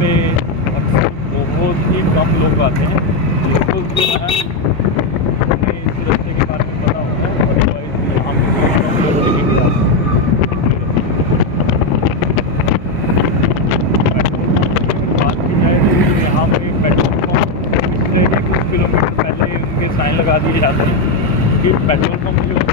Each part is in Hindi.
पे अक्सर बहुत ही कम लोग आते हैं। बिल्कुल जो है हमें इस रास्ते के बारे में पता होता है, अदरवाइज यहाँ पे कोई कम लोग लेके भी आते हैं। पेट्रोल पंप की अगर बात की जाए तो यहाँ पे पेट्रोल पंप से ही कुछ किलोमीटर पहले उनके साइन लगा दिए जाते हैं, क्योंकि पेट्रोल पंप जो है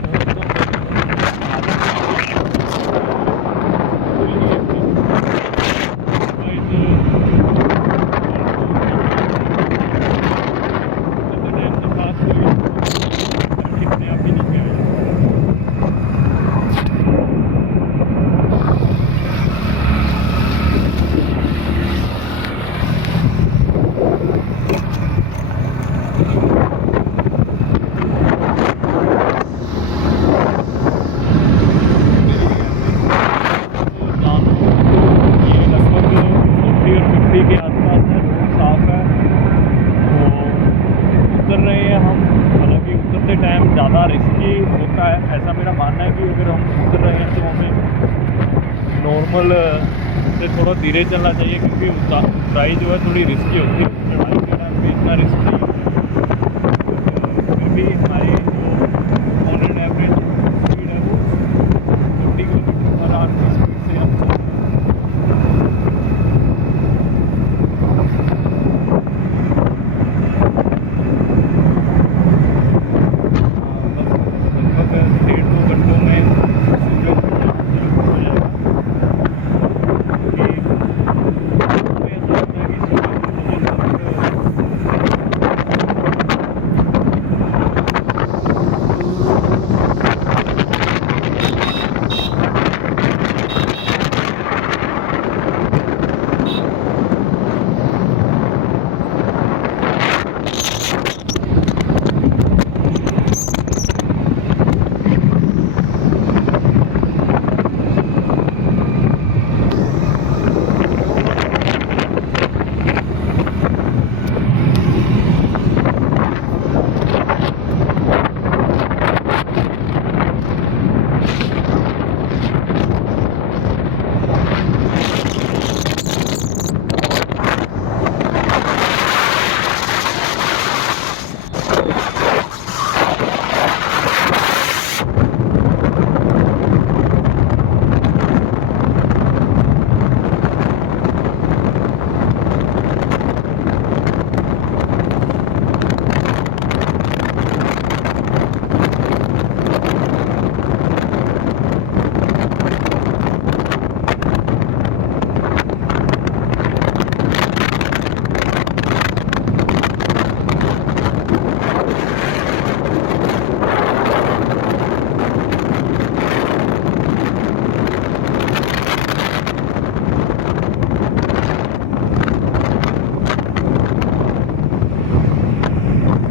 के आसपास है, रोड साफ है। तो उतर रहे हैं हम, हालांकि उतरते टाइम ज़्यादा रिस्की होता है, ऐसा मेरा मानना है कि अगर हम उतर रहे हैं तो हमें नॉर्मल से थोड़ा धीरे चलना चाहिए, क्योंकि ऊंचाई जो है थोड़ी रिस्की होती है। चढ़ाई के टाइम पे इतना रिस्क नहीं होता, फिर भी